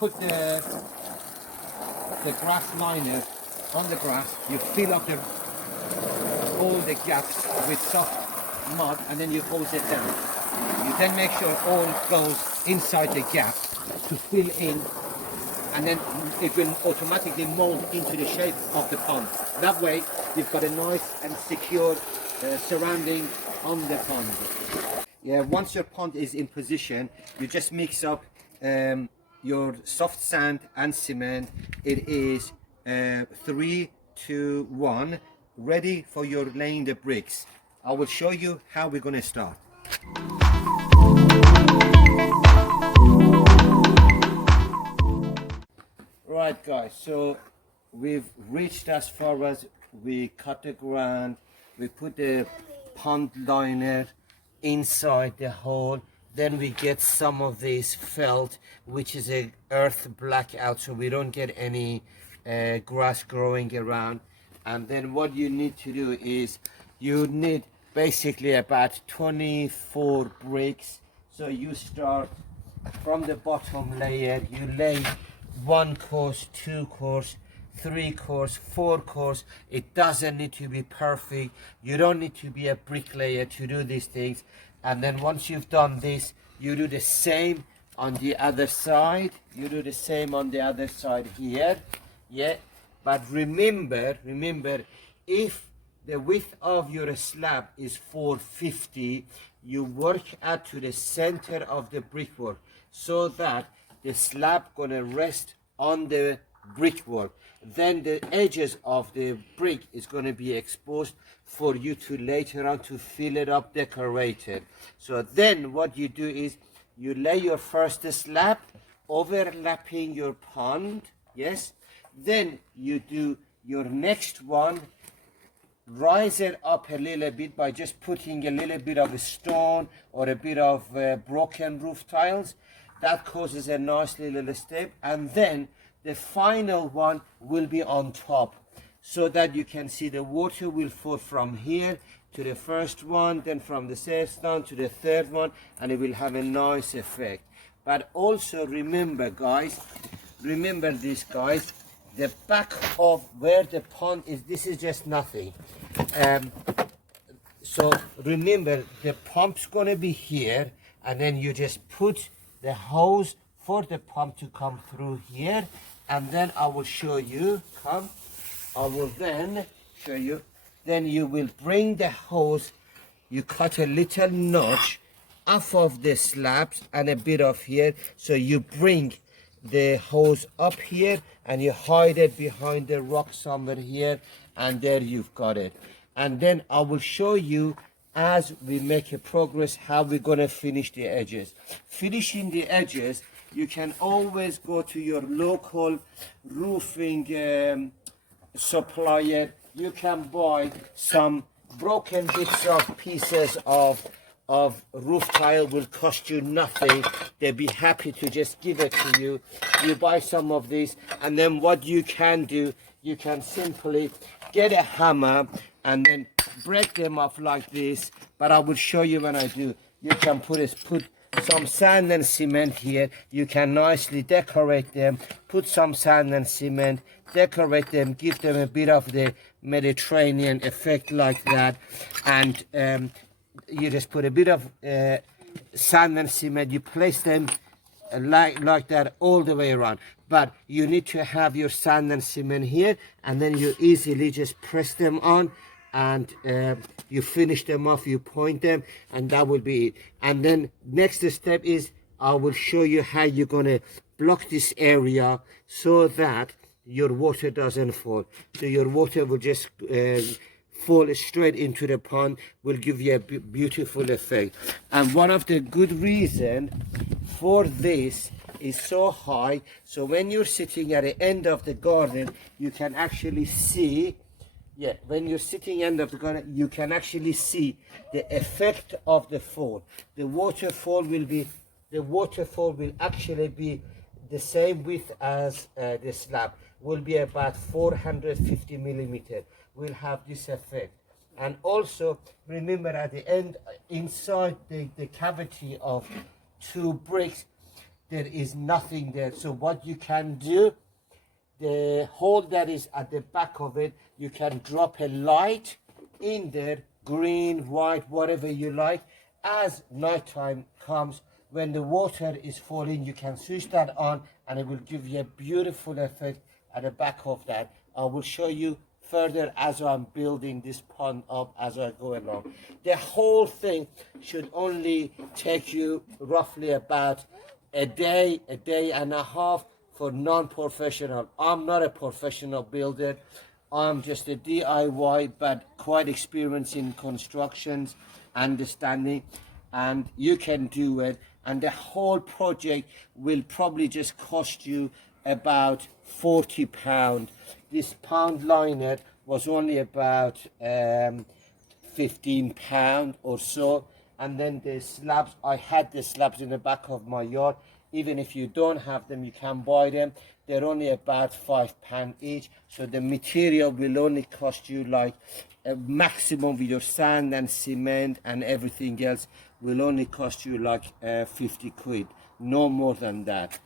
put the grass liner on the grass, you fill up all the gaps with soft mud, and then you hose it down. You then make sure all goes inside the gap to fill in, and then it will automatically mold into the shape of the pond. That way you've got a nice and secure surrounding on the pond. Yeah, once your pond is in position, you just mix up your soft sand and cement. It is 3, 2, 1, ready for your laying the bricks. I will show you how we're going to start. Right guys, so we've reached as far as we cut the ground, we put the pond liner inside the hole, then we get some of this felt, which is a earth blackout, so we don't get any grass growing around. And then what you need to do is you need basically about 24 bricks. So you start from the bottom layer, you lay 1 course, 2 course, 3 course, 4 course. It doesn't need to be perfect. You don't need to be a bricklayer to do these things. And then once you've done this, you do the same on the other side. You do the same on the other side here. Yeah, but remember, if the width of your slab is 450, you work out to the center of the brickwork so that the slab gonna rest on the brickwork. Then the edges of the brick is going to be exposed for you to later on to fill it up, decorate it. So then what you do is you lay your first slab overlapping your pond, yes. Then you do your next one, rise it up a little bit by just putting a little bit of a stone or a bit of broken roof tiles. That causes a nice little step, and then the final one will be on top, so that you can see the water will fall from here to the first one, then from the second one to the third one, and it will have a nice effect. But also remember guys, remember this guys, the back of where the pond is, this is just nothing. So remember, the pump's gonna be here, and then you just put the hose for the pump to come through here, and then I will show you, I will then show you, then you will bring the hose, you cut a little notch off of the slabs and a bit of here, so you bring the hose up here and you hide it behind the rock somewhere here, and there you've got it. And then I will show you as we make a progress how we're going to finish the edges. Finishing the edges, you can always go to your local roofing supplier. You can buy some broken bits of pieces of roof tile, will cost you nothing. They'll be happy to just give it to you. You buy some of these, and then what you can do, you can simply get a hammer and then break them off like this. But I will show you when I do. You can put some sand and cement here. You can nicely decorate them, put some sand and cement, decorate them, give them a bit of the Mediterranean effect like that. And you just put a bit of sand and cement, you place them like that all the way around. But you need to have your sand and cement here, and then you easily just press them on, and you finish them off, you point them, and that will be it. And then next step is I will show you how you're going to block this area so that your water doesn't fall. So your water will just fall straight into the pond, will give you a beautiful effect. And one of the good reasons for this is so high, so when you're sitting at the end of the garden, you can actually see, yeah, when you're sitting end of the garden, you can actually see the effect of the fall. The waterfall will actually be the same width as the slab, will be about 450 millimeter, will have this effect. And also remember, at the end, inside the cavity of 2 bricks, there is nothing there. So what you can do, the hole that is at the back of it, you can drop a light in there, green, white, whatever you like. As nighttime comes, when the water is falling, you can switch that on and it will give you a beautiful effect at the back of that. I will show you further as I'm building this pond up as I go along. The whole thing should only take you roughly about a day and a half for non-professional. I'm not a professional builder. I'm just a DIY, but quite experienced in constructions, understanding, and you can do it. And the whole project will probably just cost you about £40. This pound liner was only about £15 or so. And then the slabs, I had the slabs in the back of my yard. Even if you don't have them, you can buy them. They're only about £5 each. So the material will only cost you like a maximum with your sand and cement and everything else will only cost you like 50 quid, no more than that.